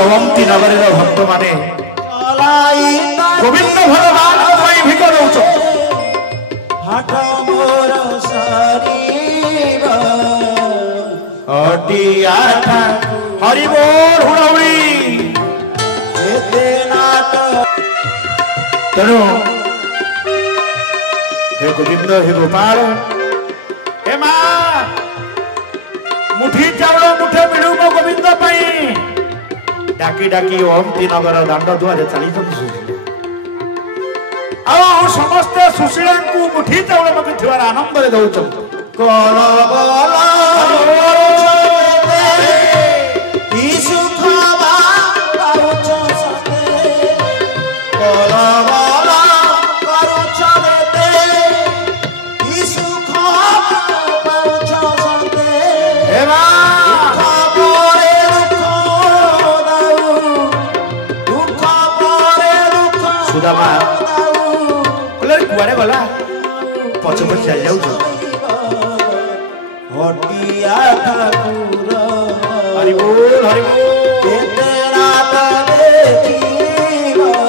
अवंती नगर भक्त माने गोविंद भगवान भिक दौच हरि बोल हुड़ाहुड़ी तेणु हे गोविंद हे गोपाल हे माँ मुठी चाउल मुठे मिलू मो गोविंद डाकी डाकी ओमती नगर दांड दुआरे चली समस्ते सुशीला को मुठी चाउल मत आनंद दौच कुआरे गला पछ पछ चल जाऊ हरि बोल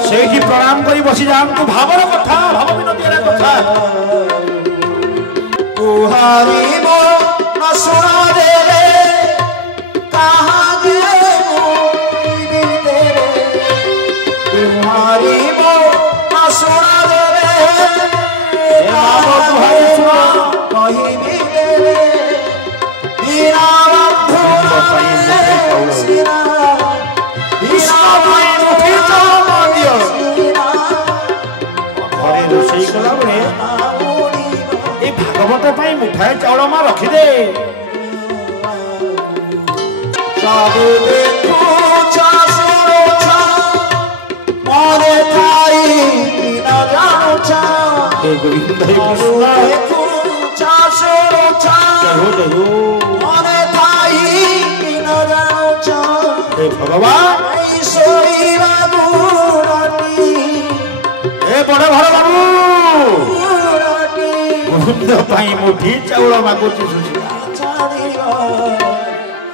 से प्रणाम करी बसी जातु भावर कथा भाव विनती कथा कुहारी मो न सुना दे कहाँ कुहारी मो न सुना दे भागवत मुठाए चाउल माँ रखिदे भगवान बड़ घर बाबू मुठी चाउल मागुची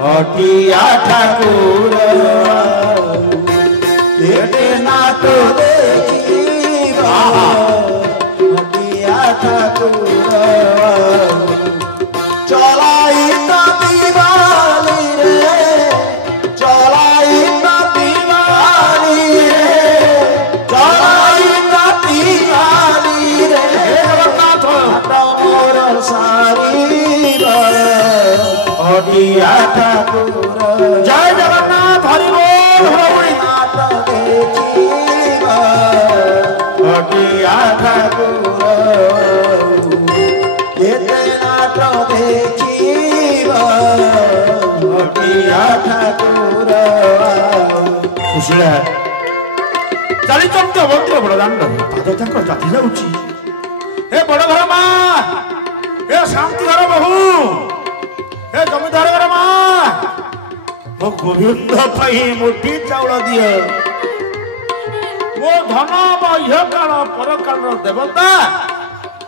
हटिया ठाकुर नाट हटिया ठाकुर चलाई दिवाली रे चलाई दिवाली रे चलाई दिवाली रे मोर सारी हटिया ठाकुर जय जगन्नाथ हरि बोल हटिया ठाकुर नाट देखिया ठाकुर सुशीला चली चमके अवंती बड़दाण्ड पाद ताती जाऊँगी हे बड़ घर माँ हे शांति घर बहु हे जमीदार घर माँ मो गोविंद मुठी चाउल दिए मो धन इह काल पर काल देवता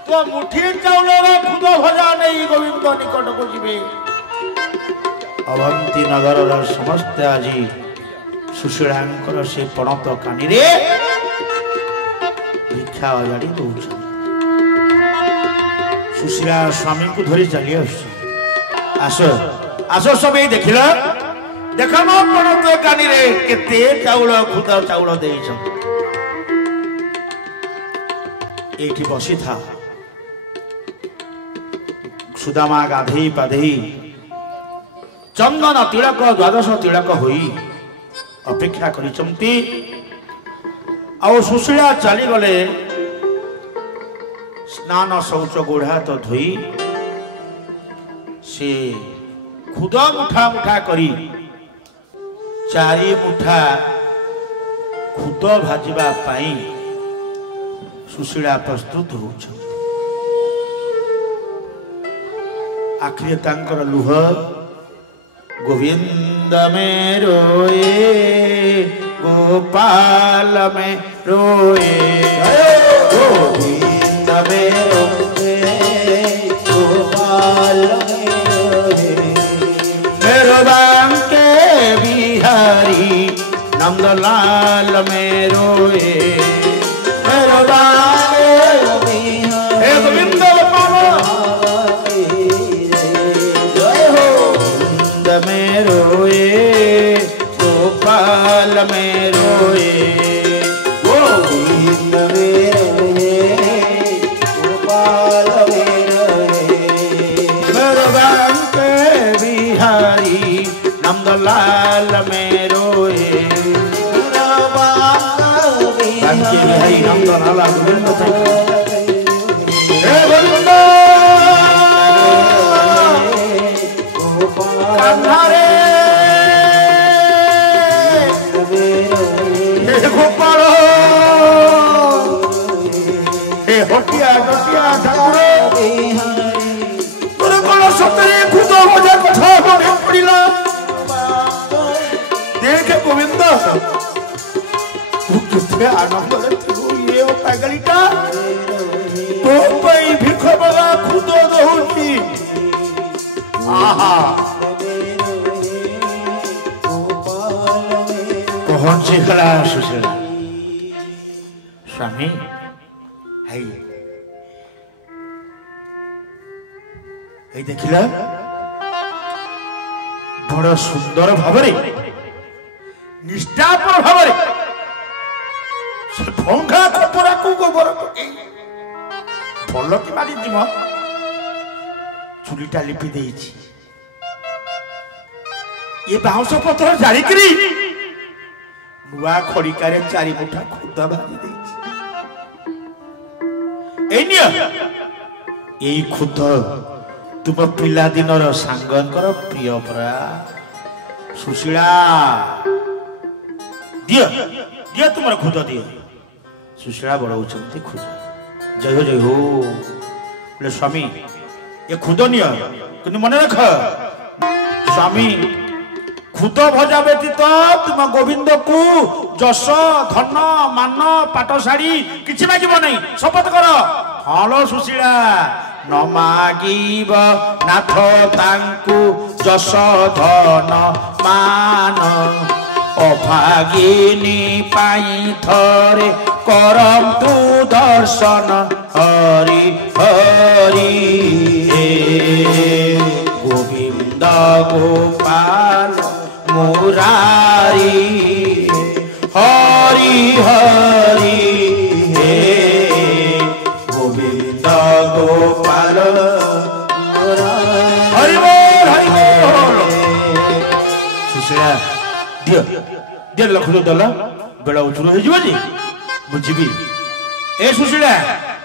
तो मुठी चाउल खुद भजा नहीं गोविंद निकट को जी अवंती नगर समस्ते आज सुशीला से पणत कानी भिक्षा अजाड़ी दौर सुशीला स्वामी को धरी चली आस आस सब देखिल देख मो पणत कानी केते चाउल खुद चाउल दे बसी था सुदामा गाधे पाधे चंदन तिलक द्वादश तिलक होई अपेक्षा करिसंती आ सुशीला चली गले स्नान शौच गोढ़ा तो धोई से खुद मुठा मुठा करी चारि मुठा खुद भाजवा पाई सुशीला प्रस्तुत हो आखिर तांकर लुह गोविंद में रोए गोपाल में रोए गोविंद में रोए गोपाल में रोए मेरे बांके बिहारी नंदलाल मेरो हे गोविंद जय हो नंद मेरो गोपाल मेरो गोविंद गोपाल बिहारी नंदलाल मेरो बिहारी नंदलाल गोविंद हे गोविंद कान्हारे हे गोपाल हे हटिया हटिया ठाकुर तोर कल सतरे खुद मजा कथा मने पड़िला देख गोविंद तू कितने आनंद रे तू ये पागलिटा तो पई भिख बगा खुद दहुची आहा कौन सी कला सुशीला स्वामी है देखिला बड़ सुंदर भावरे निष्ठापर भावरे से भंगा कपड़ा को गोबर पके भल कि मारी जीव चुलीटा लिपि देइछि ये बाउंस पत्र जारी करी नुआ खड़िकारे चारि मुठा खुदा भारी देइछि एई खुद तुम पिला दिनर सांगकर प्रिय परा सुशीला दियो दियो तुम खुद दियो सुशीला बड़ौंती खुद जय हो बोले स्वामी ये खुद नियो कि मन रख स्वामी खुद भजा व्यतीत तुम गोविंद को जश धन मान पाटशाढ़ी किछि मागिब नहीं शपथ कर हलो सुशीला न मागिब नाथ तांकु जश धन मान अभागिनी पाई थरे करंतु दर्शन हरि हरि गोविंद गोपाल मुरारी हरि हरि गोविंद गोपाल हरि बोल हरि बोल सुशीला दियो दियो लखु दला बेला उचुर हो जिवो जी बुझिबी ए सुशीला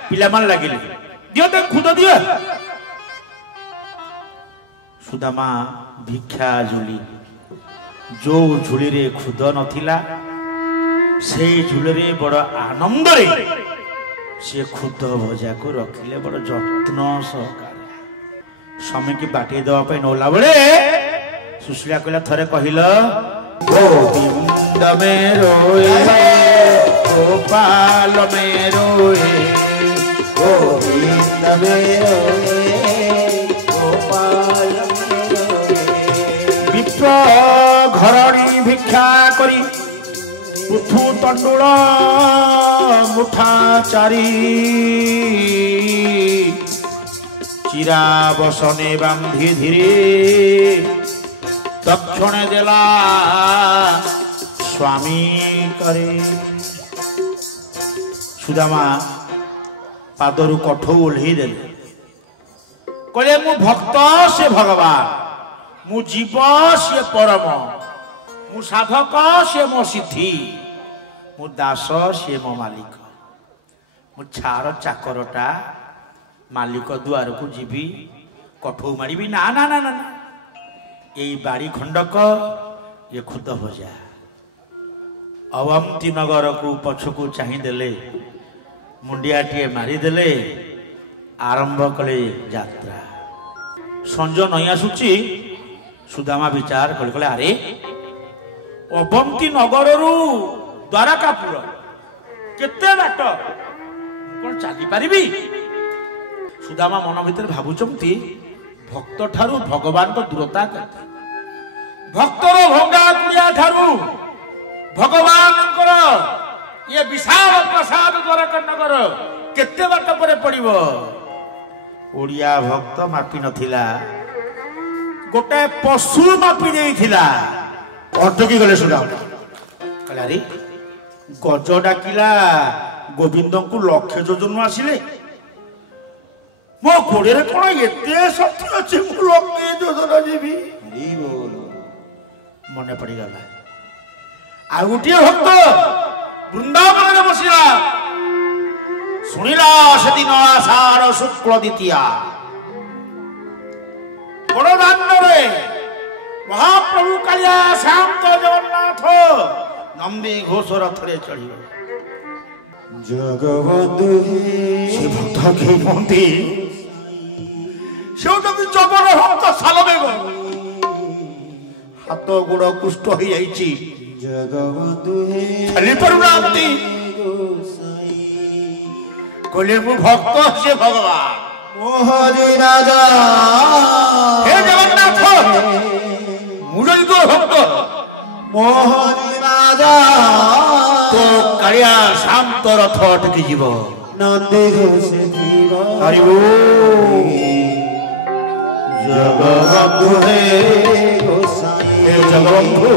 पिला मान लागिले दियो त खुद दियो सुदामा भिक्षा झुली जो झुली रे खुद नथिला से झुली रे बड़ आनंद रे से खुद भजा को रखिले बड़ जत्न सहकारे समय की बाटे दवा पे नोला बड़े सुशीला कहला थरे कहिल गोविंद मेरो गोपाल मेरो गोविंद मेरो गोपाल विप्र घरणी भिक्षा करी पुथु तंडुल मुठा चारी चिरा बसने बांधी धीरे दक्षिण देला स्वामी करे सुदामा पादरु कठ ओल्हे देले कहले मु भक्त से भगवान मु जीव से परम मु साधक से मो सिद्धि मु दास से मो मालिक मु छार चाकरटा मालिक दुआर को जीवी कठौ मारिबी ना ना ना ना यही बाड़ी खंडक ये खुद भजा अवंती नगर को पछकू चाहिदेले मुंडियाटे मारिदेले आरंभ कले यात्रा संज नई आसुची सुदामा विचार कले अरे अवंती नगर रु द्वारकापुर केते बाट कौन चली पारिबी सुदामा मन भीतर भावुचंती भक्त ठारू भगवान को दूरता करते भक्तर भंगा कुड़िया ठारू भगवान ये विशाल प्रसाद द्वारका नगर केते बाट परे पड़िबो ओडिया भक्त मापी नथिला गोटे पशु मापी देइथिला अटकी गले सुधा कहला रे गज डाकिला गोविंद को लक्ष्य योजन आसिले मो गोड़े कौन एते शक्ति अच्छे मु लक्ष्य योजना जीवी मन पड़गला आ गोटे भक्त वृंदावन बसिला सुनिला से दिन आषाढ़ शुक्ल द्वितीया बड़दाण्डे महाप्रभु कालिया शांत जगन्नाथ नंदी घोष रथरे चढ़ जगबंधु से भक्त के कहते से जबर भक्त सालवेग हाथ गोड़ कुष्ठ हो जाइए जगबंधु चली पारुनांती कहले मु भक्त से भगवान मोहरी राजा हे जगन्नाथ मुझे तो भक्त मोहरी राजा तो कालिया शांत रथ अटकी जीव नंदी घोष हरि जगबंधु हे गोसाई हे जगबंधु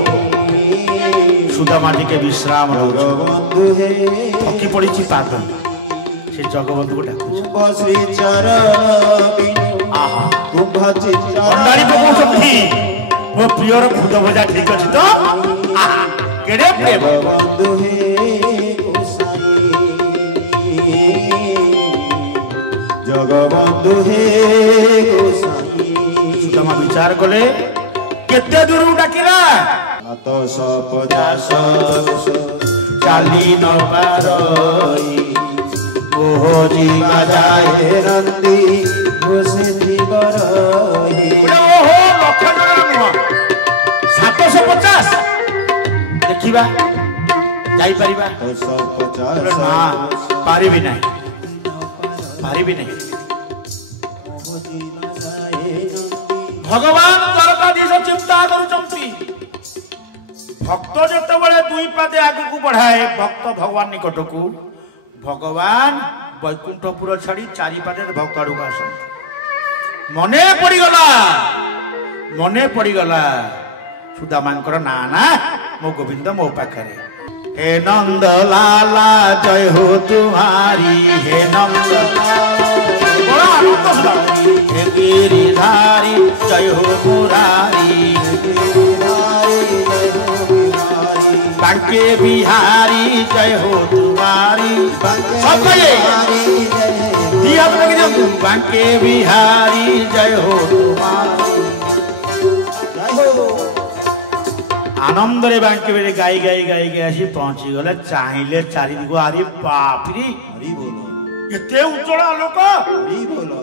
सुदामा टिके विश्राम जगबंधु हे थकी पड़ी पाद से जगबंधु को डाक श्री चरण आहा कुंभ अंडारी पकाउछथि मो प्रियर भूत भजा ठीक अछि तो आहा केडे प्रेम जगबंधु हे गोसाई जगबंधु हे गोसाई सुदामा विचार कले केते दूर डाकिला आत 150 चाली न पारई ओहोजी बाजाए नंदी घोष बरही ओहो लक्ष्य नुह 750 देखिबा जाई परिबा 150 ना पारिबी नहीं भगवान द्वारकाधीश चिंता करुचंती भक्त जेतेबेले दुई पादे आगु को बढ़ाए भक्त भगवान निकट को भगवान वैकुंठपुर छाड़ी चारि पादे भक्त आड़ू आसन मने पड़ीगला सुदामांकर ना ना मो गोविंद मो पाखरे हे नंद लाला जय हो तुम्हारी हे नंद हे गिरिधारी जय हो मुरारी बांके बिहारी जय हो तुम्हारी सब बांके बिहारी जय हो तुम्हारी आनंद रे बांके बेले गाई गाई गाई गाई आसी पहुंची गले चाहिए चारि दिगो आरी बापरी हरि बोलो एते उच्चड़ा लोक हरि बोलो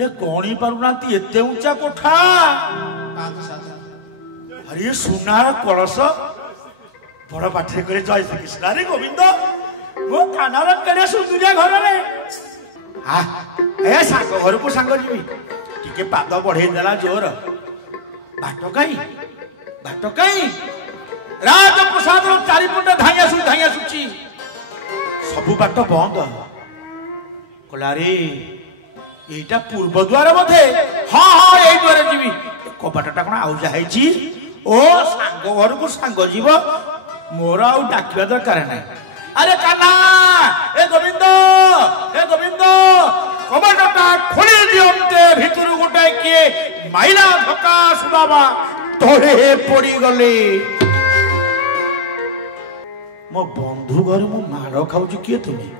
ये गणी पारुनांती एते ऊंचा कोठा अरे सुनार कलश बड़ पाठे करे जय श्री कृष्ण रे गोविंद मो कानार करे सुंदरिया घर रे हा ए सांग घर को सांग जीवी टिके पाद बढ़े देला जोर बाट कई राज प्रसाद चारिपट धाइया सुची सबु बाट बंद कला रे एटा पूर्व द्वार बोधे हाँ हाँ यही द्वार जीवी कबाटा कौन आउ जाइए ओ सांग घर को सांग जीव मोर आउ डाकिया दरकार ना अरे काना ए गोविंद कबाटा खोली दियंते भितर गोटाए किए माइला धक्का सुदामा तले पड़ी गले मो बंधु घर मु माड़ खाऊ किए तुम्हें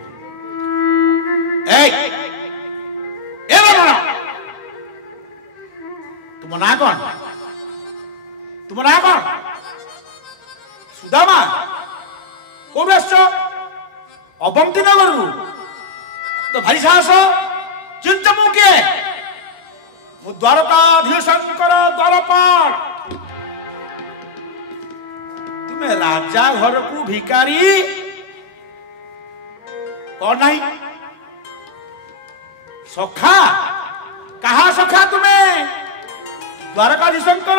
तुम ना कौन सुदामा कौन आस अबंती नगर तो भारी साहस चिंता मु किए मु द्वारकाधीशंकर द्वारपाल तुम्हें राजा घर को भिकारी कौन नहीं सखा कहा सखा तुम्हें द्वारकाधीशंकर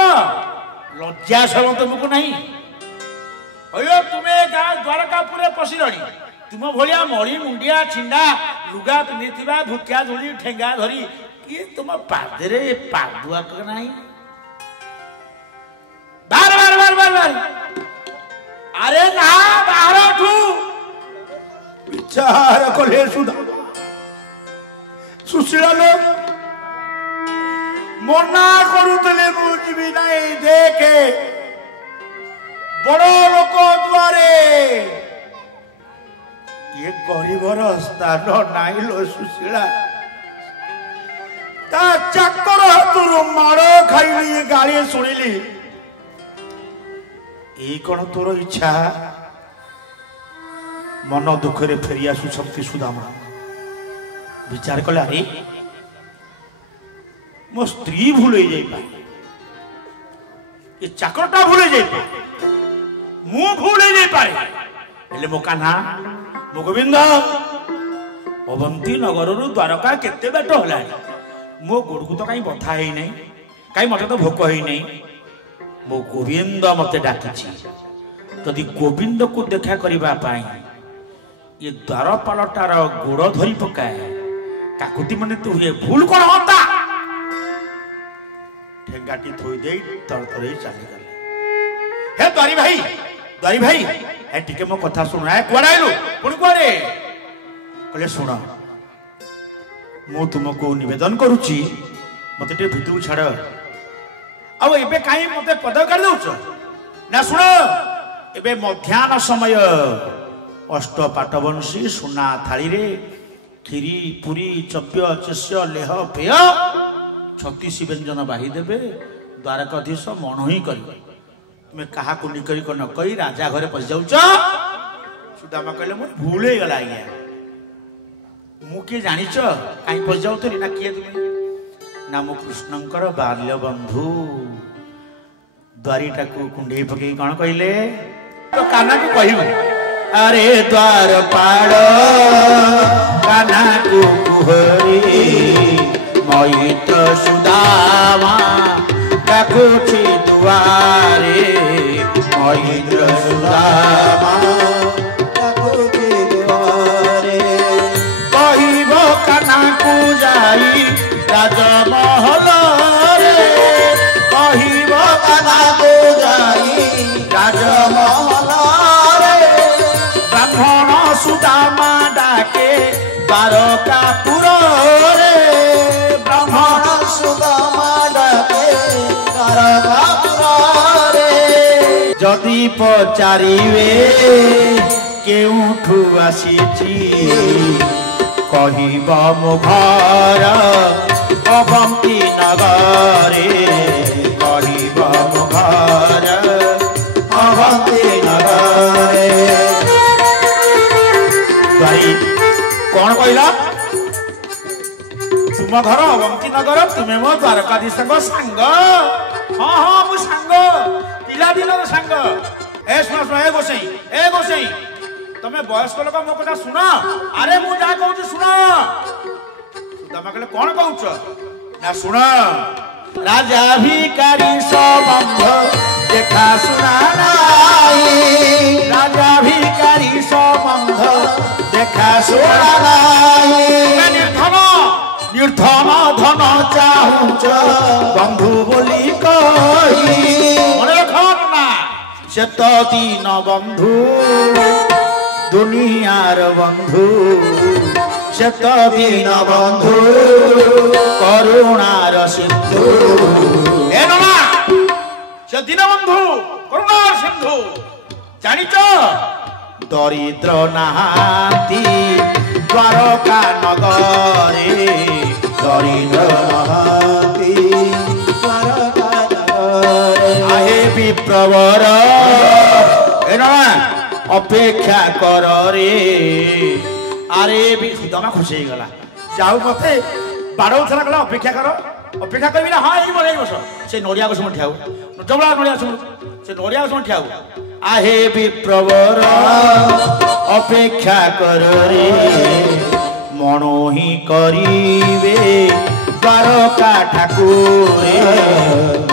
लज्जा शरम तुमको नहीं अयो तुमे गाँ द्वारकापुर पशिलणी तुम भलिया मड़ी मुंडिया छिंडा लुगा पिंधिथिबा भुकिया झोली ठेंगा धरी किए तुम पादरे पादुआ नाही बार बार बार बार बार अरे ना बाहर उठू विचार कले सुधा सुशीला लोग मना करुतले मु जीवी नाही देखे बड़ लोक द्वारे ये गरीबर स्थान नाई लो सुशीला ता चाकर हाथुर माड़ खाइली गाड़ी शुणिली ये कौन तोर इच्छा मन दुखरे फेरी आसुंती सुदामा विचार कले अरे मो स्त्री भूल जाए ये चाकरटा भूल जाए मु भूल जाए मो कान्हा मो गोविंद अवंती नगर रु द्वारका केते बाट होला मो गोड़ को तो कहीं बथा ही नहीं कहीं मत तो भोक ही नहीं मो गोविंद मत डाकी जदि गोविंद को देखा करने ये द्वारपालटार गोड़ धरी पकाए काकुति मन तू ये भूल कौन होता ठेंगाटी थोई दे तरतरे चली गले हे द्वारी भाई ए टिके मो कथा सुन है कुआडे आइलु पुणी कुआडे कहले सुन मु तुमको निवेदन करूची मते टे भितरु छाड़ अब एबे काई मते पद कर दउछ ना सुन एबे मध्याह्न समय अष्ट पाटवंशी सुना थाली रे खीरी पुरी चप्य चस्य लेह पेय 36 व्यंजन बाही देबे द्वारकाधीश मन ही कर तुम्हें क्या निकरी न कही राजा घरे पशि जाऊच सुदामा कहले मोर भूल हो गला आज्ञा मु किए जानिच कहीं पशि जाऊली ना किए तुम्हें ना मो कृष्णंकर बाल्य बंधु द्वारीटा को कुंडे पकई कौन कहले तो काना को कहू अरे द्वार पाड़ काना को कुहरी मयित सुदामा डाकुछि दुआरे मयित सुदामा डाकुछि दुआरे कहिब काना को जाई राजमहल रे कहिब काना को जाई राजमहल ब्राह्मण सुदामा डाके द्वारकापुर रे ब्राह्मण सुदामा डाके द्वारकापुर रे जदि पचारिवे केउठु आसीछि कहिब मो घर अवंती नगरे कहिब मो घर अवंती नगरे भाई कौन कहला तुम घर अवंती नगर तुम्हें मो द्वारकाधीश सांग हाँ हाँ मु सांग पिला दिन सांग ए सुन सुन ए गोसाई तमें वयस्क लोक मो कथा सुन अरे मु जा कहूँ सुन तुम कहले कौन कहूच ना सुन राजा भिकारी सबंध देखा सुना नाई राजा भिकारी सबंध देखा सुना नाई निर्धन धन चाहूच बंधु बोली कही शेत दिन बंधु दुनियार बंधु शेत दिन बंधु करुणार सिंधु ए नमा से दिन बंधु करुणार सिंधु जानिच दरिद्र नाहाती द्वारका नगरे दरिद्र नाहाती द्वारका नगरे आहे विप्रवर ए नमा अपेक्षा कर रे अरे भी सुदामा खुश हो गला जाऊ मते बाड़ो थरा गला अपेक्षा करबी ना हां ई बोले बस से नोरिया को सुन ठियाऊ जबला नोरिया सुन से नोरिया को सुन ठियाऊ आहे विप्रवर अपेक्षा कर रे मनो ही करिवे द्वारका ठाकुरे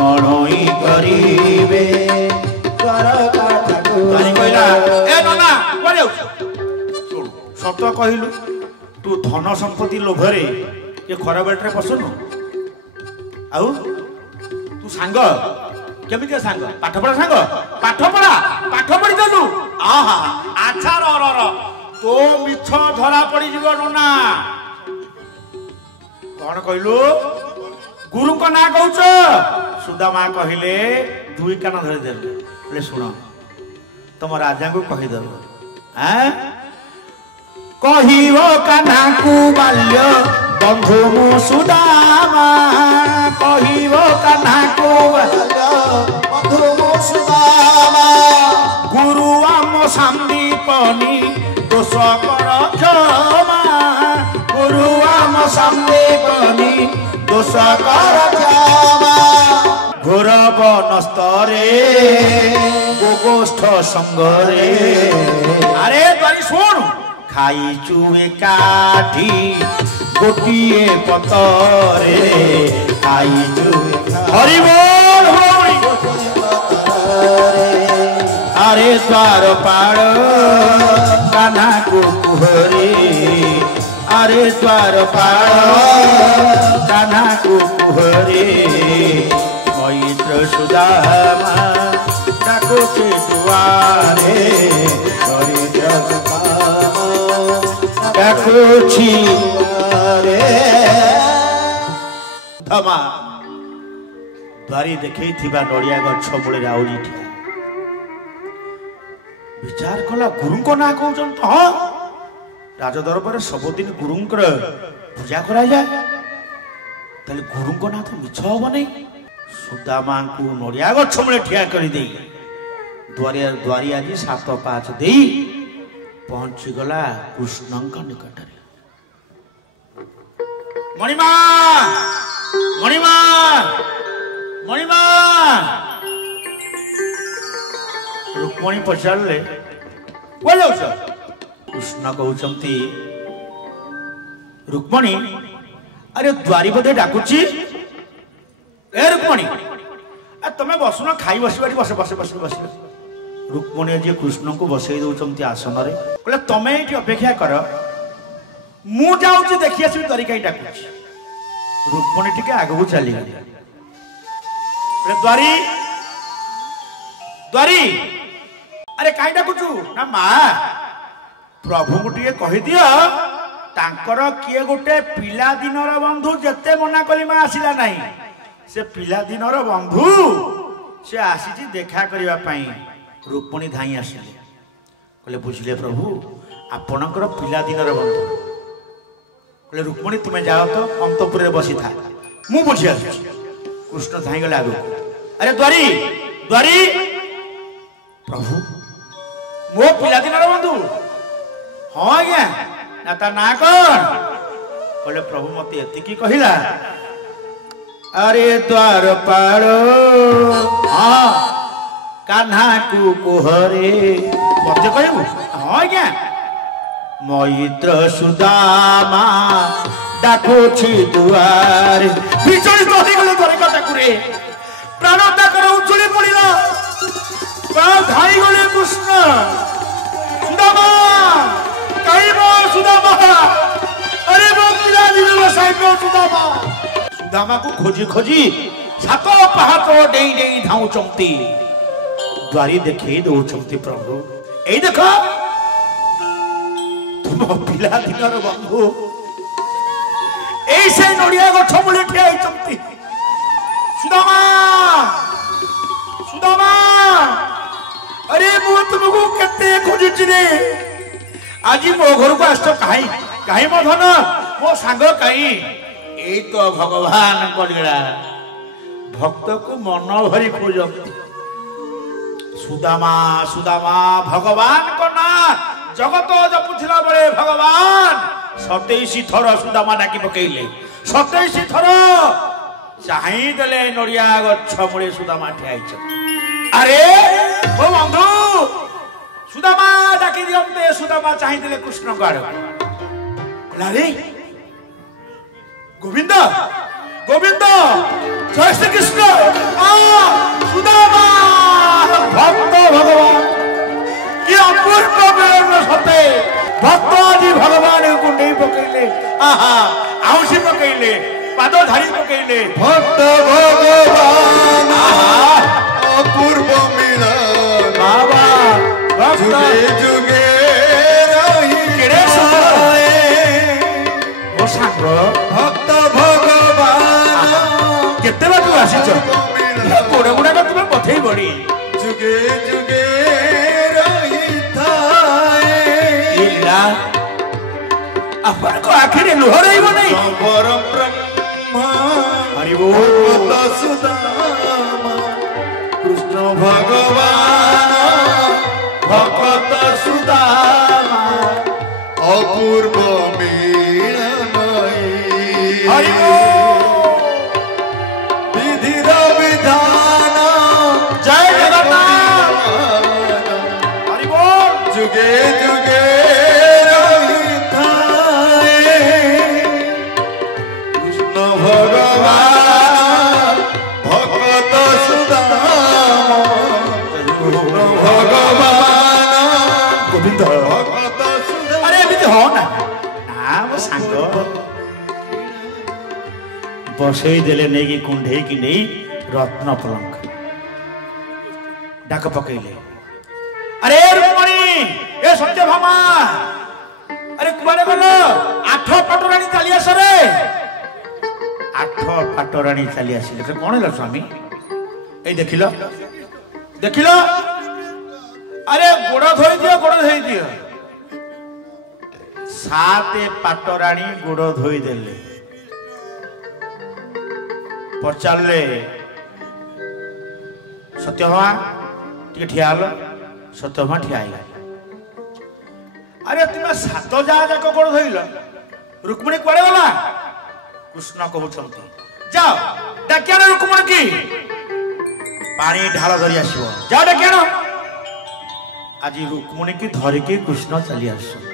मनो ही करिवे द्वारका ठाकुरे କହିଲା ଏ ନନା କୁଆଡେ ଯାଉଛୁ ଶୁଣୁ ସତ କହିଲୁ ତୁ ଧନ ସମ୍ପତ୍ତି ଲୋଭରେ ଏ ଖରା ବେଳରେ ପଶୁନୁ ଆଉ ତୁ ସାଙ୍ଗ କେମିତିଆ ସାଙ୍ଗ ପାଠ ପଢି ଦେଲୁ ଆହା ଆଚ୍ଛା ର ତୋ ମିଛ ଧରା ପଡିଯିବ ନନା କଣ କହିଲୁ ଗୁରୁଙ୍କ ନାଁ କହୁଛ ସୁଦାମା କହିଲେ ଦୁଇ କାନ ଧରିଦେଲେ ବୋଲେ ଶୁଣ ତମ ରାଜାଙ୍କୁ କହିଦେବ କହିବ କାହ୍ନାକୁ ବାଲ୍ୟ ବନ୍ଧୁ ମୁଁ ସୁଦାମା କହିବ କାହ୍ନାକୁ ବନ୍ଧୁ ମୁଁ ସୁଦାମା ଗୁରୁ ଆମ ସାନ୍ଦୀପନି ଦୋଷ କର କ୍ଷମା ଗୁରୁ ଆମ ସାନ୍ଦୀପନି ଦୋଷ କର କ୍ଷମା ଘୋର ବନସ୍ତରେ ଗୋଗୋଷ୍ଠ ସଙ୍ଗରେ ଆରେ ତୋରି ଶୁଣୁ ଖାଇଛୁ ଏକାଠି ଗୋଟିଏ ପତରେ ଖାଇଛୁ ହରି ବୋଲ আরে দ্বার পাড় কানাকু কুহরে আরে দ্বার পাড় কানাকু কুহরে মৈত্র সুদামা ডাকুছে দুয়ারে মৈত্র সুদামা ডাকুছি দুয়ারে ধমা দ্বারি দেখেই থিবা নড়িয়া গছ মূলে আউরি ঠিয়া विचार कला गुरु को ना कहउछन त राज दरबार सबदिन गुरुंकर पूजा कराइला तले गुरु को ना तो मिछ हो नहीं सुदामा को नड़िया गछ मुळे ठिया करी देई द्वारी आज 7-5 देई पहुंची गला कृष्णंक निकट रे मणिमा मणिमा मणिमा रुक्मणी पचारे कृष्ण कहते रुक्मणी अरे द्वारी बोधे डाकुची ए रुक्मणी तमें बसुन खाई बस बस बस बस बस रुक्मणी जी कृष्ण को बसई दौरान आसन कहले तमें ये अपेक्षा कर मु जाऊँ देखी आसि द्वारी कहीं डाकुची रुक्मणी टिके आगू चली द्वारी द्वारी अरे कहीं डाकुचु ना माँ प्रभु को टे कही दियो तांकर किए गोटे पिला दिनर बंधु जेते मना कली माँ आसिला नहीं से पिला दिनर बंधु से आसी देखा करने पाई रुक्मणी धाई आसिले कहले बुझिले प्रभु आपणकर पिला दिनर बंधु कहले रुक्मणी तुम्हें जाओ तो अंतपुर बसी था मु बुझी आस कृष्ण धाई गले आगु अरे द्वारी द्वारी प्रभु मो पिला दिन बंधु हाँ आज्ञा ना तार ना कौन कहले प्रभु मत एति कहला अरे द्वार पाड़ हाँ कान्हा को कुहरे मत कहबू हाँ आज्ञा मैत्र सुदामा डाकुछि दुआरे विचलित हो गले द्वारिका ठाकुरे प्राण ताकर उछुली पड़िला धाई गले कृष्ण सुदामा सुदामा अरे वो पिला दिन सुदामा सुदामा को खोजी खोजी 7 पहाड़ डेई डेई धाउचंती द्वारी देखे दौचंती प्रभु ए देख तुम पिला दिनर बंधु ऐसे नड़िया गछ मूले ठिया होचंती सुदामा सुदामा अरे मु तुमको केते खोजुची रे आज मो घर को आस्तो काई काई मो धन मो सांग काई ए तो भगवान कलीला भक्त को मन भरी खोजती सुदामा सुदामा भगवान को ना जगत जपुथिला बळे भगवान 27 थर सुदामा डाकी पकेइले 27 थर चाहि देले नड़िया गछ मूले सुदामा ठियाइछ अरे ओ बंधु सुदामा डाकी दियंते सुदामा चाहि देले कृष्ण को आड़ अरे गोविंद गोविंद जय श्री कृष्ण सुदामा भक्त भगवान कि ଅପୂର୍ବ ମିଳନ ସତେ ଭକ୍ତ ଆଜି ଭଗବାନଙ୍କୁ ନେଇ ପକେଇଲେ ଆହା ଆଉଁସି ପକେଇଲେ ପାଦ ଧାରି ପକେଇଲେ ଭକ୍ତ ଭଗବାନ ଅପୂର୍ବ ମିଳନ ବାବା ଯୁଗେ ଯୁଗେ କେଡ଼େ ମୋ ସାଙ୍ଗ ଭକ୍ତ ଭଗବାନ କେତେ ବାଟୁ ଆସିଛ ଗୋଡ଼ ଗୁଡ଼ାକ ତୁମେ ପଥେଇ ବଢି ଯୁଗେ ଯୁଗେ ରହିଥାଏ ଲୀଳା ଆପଣଙ୍କ ଆଖିରେ ଲୁହ ରହିବ ନାହିଁ ପରବ୍ରହ୍ମ ହରିବ ସୁଦାମା କୃଷ୍ଣ ଭଗବାନ ଭଗତ ସୁଦାମା ଅପୂର୍ବ ମିଳନ ହରିବ ବିଧିର ବିଧାନ ଜୟ ଜଗନ୍ନାଥ ହରିବ ଯୁଗେ ଯୁଗେ ରହିଥାଏ କୃଷ୍ଣ ଭଗବାନ ଭଗତ ସୁଦାମ କୃଷ୍ଣ ଭଗବାନ ଗୋବିନ୍ଦ ଭଗତ ସୁଦାମ ଆରେ ଏମିତି ହ ନା ମୋ ସାଙ୍ଗ ବସେଇ ଦେଲେ ନେଇକି କୁଣ୍ଢେଇକି ନେଇ ରତ୍ନ ପଲଙ୍କ ଡାକ ପକେଇଲେ ଆରେ ରୁକ୍ମଣୀ ଏ ସତ୍ୟଭାମା ଆରେ କୁଆଡେ ଗଲ ଆଠ ପାଟରାଣୀ ଚାଲି ଆସ ରେ ଆଠ ପାଟରାଣୀ ଚାଲି ଆସିଲେ ସେ କଣ ହେଲା ସ୍ୱାମୀ ଏଇ ଦେଖିଲ ଦେଖିଲ ଆରେ ଗୋଡ ଧୋଇ ଦିଅ ସାତ ପାଟରାଣୀ ଗୋଡ ଧୋଇ ଦେଲେ ପଚାରିଲେ ସତ୍ୟଭାମା ଟିକେ ଠିଆ ହେଲ ସତ୍ୟଭାମା ଠିଆ ହେଇଗଲା ଆରେ ତୁମେ ସାତ ଯାକ ଗୋଡ ଧୋଇଲ ରୁକ୍ମିଣୀ କୁଆଡେ ଗଲା କୃଷ୍ଣ କହୁଛନ୍ତି ଯାଅ ଡାକିଆଣ ରୁକ୍ମିଣୀ କି ପାଣି ଢାଳ ଧରି ଆସିବ ଯାଅ ଡାକିଆଣ ଆଜି ରୁକ୍ମିଣୀ କି ଧରିକି କୃଷ୍ଣ ଚାଲି ଆସୁଛନ୍ତି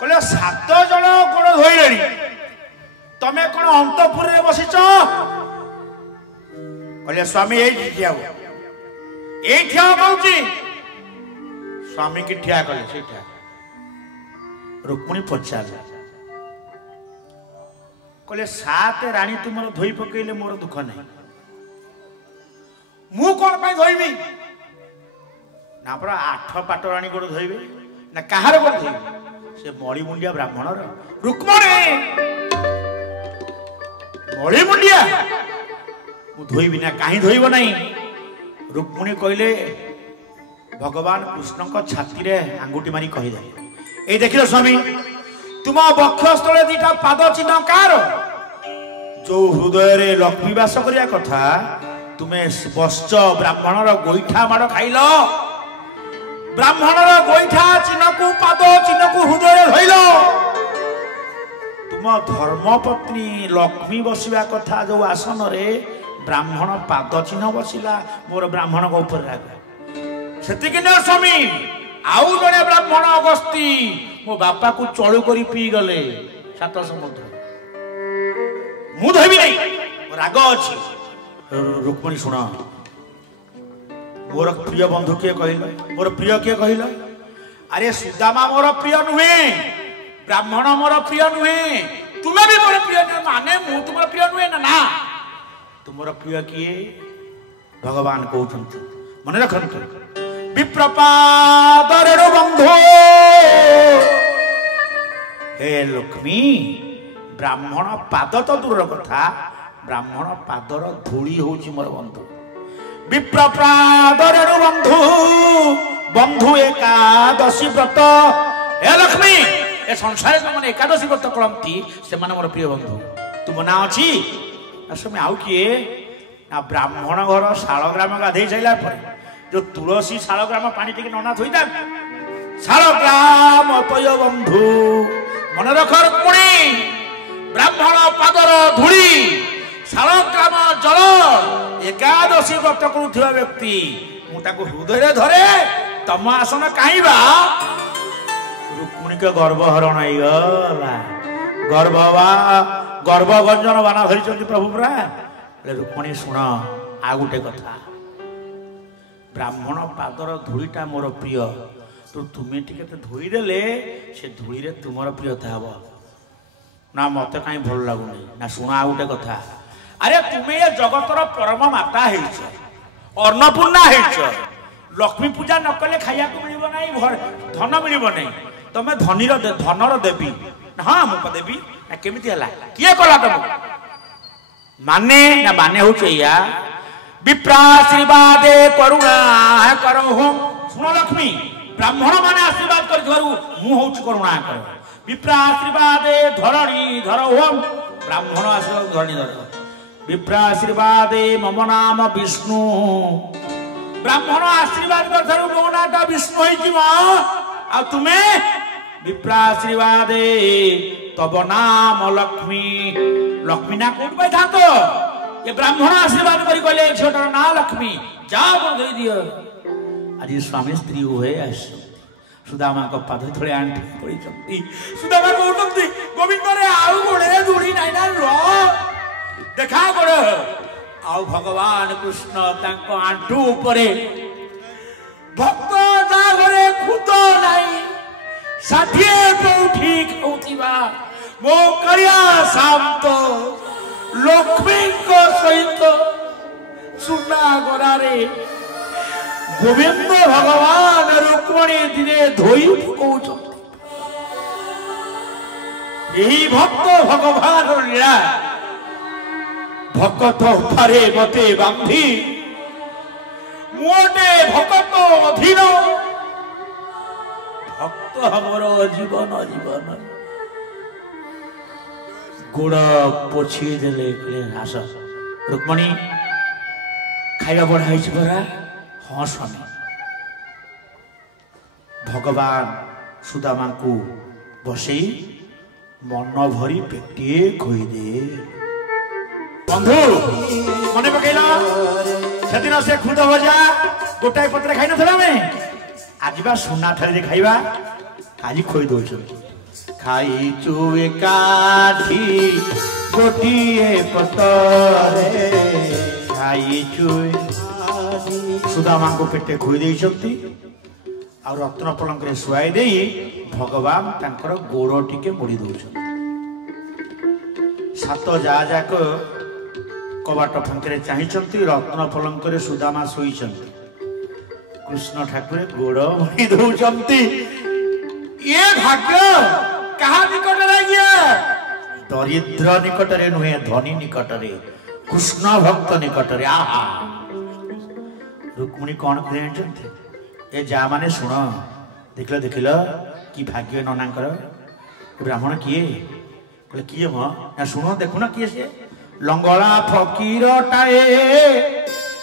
କହିଲେ ସାତ ଜଣ ଗୋଡ ଧୋଇଲେଣି ତମେ କଣ ଅନ୍ତପୁରରେ ବସିଛ କହିଲେ ସ୍ୱାମୀ ଏଇଠି ଠିଆ ହୁଅ ଏଇ ଠିଆ କହୁଛି ସ୍ୱାମୀ କି ଠିଆ କଲେ ସେଇଠା ରୁକ୍ମିଣୀ ପଚାରିଲେ କହିଲେ ସାତ ରାଣୀ ତୁମର ଧୋଇ ପକେଇଲେ ମୋର ଦୁଃଖ ନାହିଁ ମୁଁ କଣ ପାଇଁ ଧୋଇବି ନା ପରା ଆଠ ପାଟ ରାଣୀ ଗୋଡ ଧୋଇବେ ନା କାହାର ଗୋଡ ଧୋଇବେ ସେ ମଳିମୁଣ୍ଡିଆ ବ୍ରାହ୍ମଣର ରୁକ୍ମିଣୀ ମଳିମୁଣ୍ଡିଆ ମୁଁ ଧୋଇବି ନା କାହିଁ ଧୋଇବ ନାହିଁ ରୁକ୍ମିଣୀ କହିଲେ ଭଗବାନ କୃଷ୍ଣଙ୍କ ଛାତିରେ ଆଙ୍ଗୁଠି ମାରି କହିଦେଲେ ଏଇ ଦେଖିଲ ସ୍ୱାମୀ ତୁମ ବକ୍ଷସ୍ଥଳେ ଦିଟା ପାଦ ଚିହ୍ନ କାର ଯୋଉ ହୃଦୟରେ ଲକ୍ଷ୍ମୀ ବାସ କରିବା କଥା ତୁମେ ବଶ୍ଚ ବ୍ରାହ୍ମଣର ଗୋଇଠା ମାଡ଼ ଖାଇଲ ବ୍ରାହ୍ମଣର ଗୋଇଠା ଚିହ୍ନକୁ ପାଦ ଚିହ୍ନକୁ ହୃଦୟରେ ଧଇଲ ତୁମ ଧର୍ମପତ୍ନୀ ଲକ୍ଷ୍ମୀ ବସିବା କଥା ଯୋଉ ଆସନରେ ବ୍ରାହ୍ମଣ ପାଦ ଚିହ୍ନ ବସିଲା ମୋର ବ୍ରାହ୍ମଣଙ୍କ ଉପରେ ରାଗ ସେତିକି ନୁହେଁ ସ୍ୱାମୀ ଆଉ ଜଣେ ବ୍ରାହ୍ମଣ ଅଗସ୍ତି ମୋ ବାପାକୁ ଚଳୁ କରି ପିଇ ଗଲେ ସାତ ସମୁଦ୍ର ମୁଁ ଧୋଇବି ନାହିଁ ରାଗ ଅଛି ରୁକ୍ମିଣୀ ଶୁଣ ମୋର ପ୍ରିୟ ବନ୍ଧୁ କିଏ କହିଲ ମୋର ପ୍ରିୟ କିଏ କହିଲ ଆରେ ସୁଦାମା ମୋର ପ୍ରିୟ ନୁହେଁ ବ୍ରାହ୍ମଣ ମୋର ପ୍ରିୟ ନୁହେଁ ତୁମେ ବି ମୋର ପ୍ରିୟ ନୁହେଁ ମାନେ ମୁଁ ତୁମର ପ୍ରିୟ ନୁହେଁ ନା ନା ତୁମର ପ୍ରିୟ କିଏ ଭଗବାନ କହୁଛନ୍ତି ମନେ ରଖନ୍ତୁ ବିପ୍ରପାଦରେ ବନ୍ଧୁ हे लक्ष्मी ब्राह्मण पाद तो दूर कथा ब्राह्मण पादर धूली होची मोर बंधु विप्रपादर बंधु बंधु एकादशी व्रत हे लक्ष्मी ए संसार जो माने एकादशी व्रत करती से माने मोर प्रिय बंधु तुम ना अछि असमे आउ किए ना ब्राह्मण घर शालग्राम गाधे जाइला पर जो तुलसी शालग्राम पानी टिके नना थोइता शालग्राम तय बंधु मन रख रुक्मिणी ब्राह्मण पादर धूली शालग्राम जल एकादशी व्रत करुवा व्यक्ति मुझे हृदय धरे तम आसन कहीं रुक्मिणी के गर्भहरण होगा गर्भगंजन बाना धरी प्रभु पूरा रुक्मिणी शुण आ गोटे कथा ବ୍ରାହ୍ମଣ ପାଦର ଧୂଳିଟା ମୋର ପ୍ରିୟ, ତ ତୁମେ ଟିକେ ଧୋଇଦେଲେ ସେ ଧୂଳିରେ ତୁମର ପ୍ରିୟତା ହବ। ନା ମତେ କାହିଁ ଭଲ ଲାଗୁନି। ନା ଶୁଣ ଆଉ ଗୋଟେ କଥା, ଆରେ ତୁମେ ଏ ଜଗତର ପରମ ମାତା ହେଇଛ, ଅନ୍ନପୂର୍ଣ୍ଣା ହେଇଛ। ଲକ୍ଷ୍ମୀ ପୂଜା ନ କଲେ ଖାଇବାକୁ ମିଳିବ ନାହିଁ, ଧନ ମିଳିବ ନାହିଁ। ତମେ ଧନର ଦେବୀ। ହଁ ମୁଁ ଦେବି। ନା କେମିତି ହେଲା? କିଏ କଲା ତମକୁ? ମାନେ ନା ମାନେ ହଉଛି ଏଇଆ, ବିପ୍ରାଶୀର୍ବାଦେ କରୁଣା କରହୁ। ଶୁଣ ଲକ୍ଷ୍ମୀ, ବ୍ରାହ୍ମଣ ମାନେ ଆଶୀର୍ବାଦ କରିଥିବାରୁ ମୁଁ ହଉଛି କରୁଣା କର। ବିପ୍ରାଶୀର୍ବାଦେ ଧରଣୀ ଧର ହୋମ୍। ବ୍ରାହ୍ମଣ ଆଶୀର୍ବାଦ ଧରଣୀ ଧର। ବିପ୍ରାଶୀର୍ବାଦେ ମମ ନାମ ବିଷ୍ଣୁ। ବ୍ରାହ୍ମଣ ଆଶୀର୍ବାଦ କରିଥିବାରୁ ମୋ ନାଁଟା ବିଷ୍ଣୁ ହେଇଯିବ। ଆଉ ତୁମେ ବିପ୍ରାଶୀର୍ବାଦେ ତବ ନାମ ଲକ୍ଷ୍ମୀ। ଲକ୍ଷ୍ମୀ ନା କୋଉଠି ପାଇଥାନ୍ତ? ଏ ବ୍ରାହ୍ମଣ ଆଶୀର୍ବାଦ କରି କହିଲେ ଝିଅଟାର ନାଁ ଲକ୍ଷ୍ମୀ, ଯାଅ ଦେଇ ଦିଅ। ଆଜି ସ୍ୱାମୀ ସ୍ତ୍ରୀ ଉଭୟ ଆସିଛନ୍ତି, ସୁଦାମାଙ୍କ ପାଦ ତଳେ ଆଣ୍ଠି ପଡ଼ିଛନ୍ତି। ସୁଦାମା କହୁଛନ୍ତି ଗୋବିନ୍ଦରେ ଆଉ ଗୋଡ଼େ ଦୂଡ଼ି ନାଇଁ ନା ର ଦେଖା କର। ଆଉ ଭଗବାନ କୃଷ୍ଣ ତାଙ୍କ ଆଣ୍ଠୁ ଉପରେ ଭକ୍ତ ତା ଘରେ ଖୁଦ ନାହିଁ, 60 କୋଉଠି ଖାଉଥିବା ମୋ କାଳିଆ ଶାନ୍ତ ଲକ୍ଷ୍ମୀଙ୍କ ସହିତ ସୁନା ଗରାରେ ଗୋବିନ୍ଦ ଭଗବାନ ରୁକ୍ମଣୀ ଦିନେ ଧୋଇ ପକଉଛନ୍ତି। ଏହି ଭକ୍ତ ଭଗବାନ ଲୀଳା। ଭକତ ଉପରେ ମତେ ବାନ୍ଧି ମୋଟେ ଭକତ ଅଧୀନ। ଭକ୍ତ ଆମର ଜୀବନ ଜୀବନ। ଗୋଡ଼ ପୋଛି ଦେଲେ ଆସ ରୁକ୍ମଣୀ, ଖାଇବା ବଢ଼ା ହେଇଛି ପରା? ହଁ ସ୍ୱାମୀ। ଭଗବାନ ସୁଦାମାଙ୍କୁ ବସେଇ ମନ ଭରି ପେଟିଏ ଖୋଇଦେ। ବନ୍ଧୁ ମନେ ପକେଇଲ ସେଦିନ ସେ ଖୁଦ ଭଜା ଗୋଟାଏ ପତ୍ରରେ ଖାଇନଥିଲା ଆମେ? ଆଜି ବା ସୁନା ଥାଳିରେ ଖାଇବା। ଆଜି ଖୋଇ ଦଉଛନ୍ତି। ଖାଇଛୁ ଏକାଠି ଗୋଟିଏ ପତରେ, ଖାଇଛୁ। ସୁଦାମାଙ୍କୁ ପେଟେ ଖୋଇ ଦେଇଛନ୍ତି। ଆଉ ରତ୍ନ ପଲଙ୍କରେ ଶୁଆଇ ଦେଇ ଭଗବାନ ତାଙ୍କର ଗୋଡ଼ ଟିକେ ମୋଡ଼ି ଦଉଛନ୍ତି। 7 ଯା ଯାକ କବାଟ ଫାଙ୍କରେ ଚାହିଁଛନ୍ତି, ରତ୍ନ ପଲଙ୍କରେ ସୁଦାମା ଶୋଇଛନ୍ତି। କୃଷ୍ଣ ଠାକୁର ଗୋଡ଼ ମୋଡ଼ି ଦଉଛନ୍ତି। ଏ ଭାଗ୍ୟ କାହା ନିକଟରେ? ଦରିଦ୍ର ନିକଟରେ ନୁହେଁ, ଧନୀ ନିକଟରେ, କୃଷ୍ଣ ଭକ୍ତ ନିକଟରେ। ଆହା ରୁକ୍ମଣୀ କଣ କରି ଜାଣିଛନ୍ତି? ଏ ଯା ମାନେ ଶୁଣ, ଦେଖିଲ କି ଭାଗ୍ୟ ନନାଙ୍କର। ବ୍ରାହ୍ମଣ କିଏ? କହିଲେ କିଏ ମ? ନା ଶୁଣ, ଦେଖୁନ କିଏ ସେ? ଲଙ୍ଗଳା ଫକୀରଟାଏ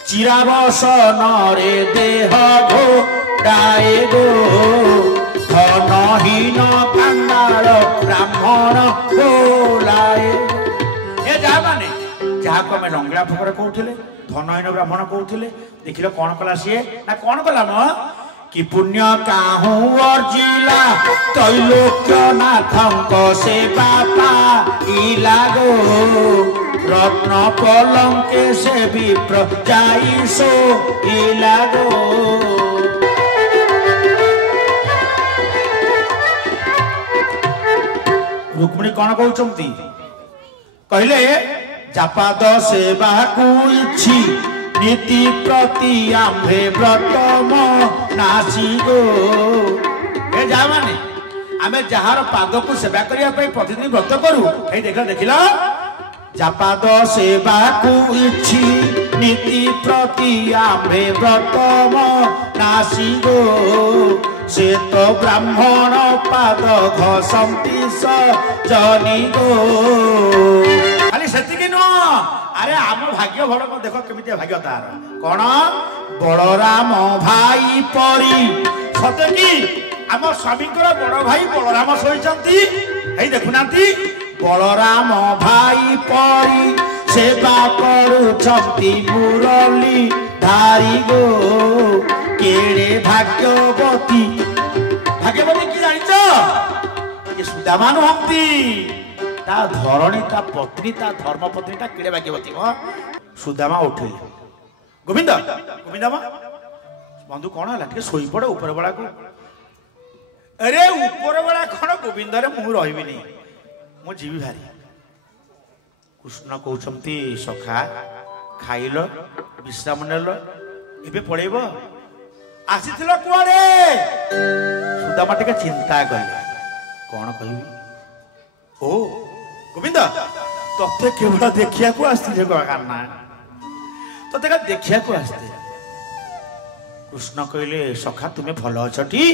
ଚିରାବସନରେ ଦେହ ଘୋଟାଏ ଗୋ, ଧନହୀନ କାଙ୍ଗାଳ ବ୍ରାହ୍ମଣ ବୋଲାଏ। ଏ ଯାହା ମାନେ ଯାହାକୁ ଆମେ ଲଙ୍ଗଳା ଫକର କହୁଥିଲେ, ଧନହୀନ ବ୍ରାହ୍ମଣ କହୁଥିଲେ, ଦେଖିଲ କଣ କଲା ସିଏ? ନା କଣ କଲା ମ? କି ପୁଣ୍ୟ କାହୁଁ ଅର୍ଜିଲା ତ୍ରୈଲୋକ୍ୟନାଥଙ୍କ ସେବା ପାଇଲା ଗୋ, ରତ୍ନ ପଲଙ୍କେ ସେ ବିପ୍ର ଯାଇ ଶୋଇଲା ଗୋ। ରୁକ୍ମିଣୀ କଣ କହୁଛନ୍ତି? କହିଲେ ଜାପାଦ ସେବାକୁ ଇଛି नीति प्रति आम्भे व्रतम नासी गो। ए जा माने आमे जहार पाद को सेवा करिया पे प्रतिदिन व्रत करू। ए देखिला जापाद सेवा को इछि नीति प्रति आम्भे व्रतम नासी गो। से तो ब्राह्मण पाद घसंती सजनी गो। खाली सेतिकी न अरे आम भाग्य भल देख केमिति भाग्य तार कौन बलराम भाई परी सते कि आम स्वामी बड़ भाई बलराम शोचती देखुना बलराम भाई परी सेवा करुछंती मुरली धारी गो। केड़े भाग्यवती भाग्यवती कि जानिछ ये सुदामा नुहंती ता धरणी ता पत्नी ता धर्मपत्नी ता केड़े भाग्यवती म सुदामा उठे गोविंद गोविंद ବନ୍ଧୁ କଣ ହେଲା ଟିକେ ଶୋଇପଡ ଉପର ବେଳାକୁ। ଆରେ ଉପର ବେଳା କଣ ଗୋବିନ୍ଦରେ ମୁଁ ରହିବିନି, ମୁଁ ଯିବି ଭାରି। କୃଷ୍ଣ କହୁଛନ୍ତି ସଖା ଖାଇଲ ବିଶ୍ରାମ ନେଲ ଏବେ ପଳେଇବ, ଆସିଥିଲ କୁଆଡେ? ସୁଦାମା ଟିକେ ଚିନ୍ତା କଲେ କଣ କହିବି। ଓ ଗୋବିନ୍ଦ ତତେ କେବଳ ଦେଖିବାକୁ ଆସିଥିଲେ କାହ୍ନା, ତତେ ଦେଖିବାକୁ ଆସିଥିଲେ। କୃଷ୍ଣ କହିଲେ ସଖା ତୁମେ ଭଲ ଅଛଟି?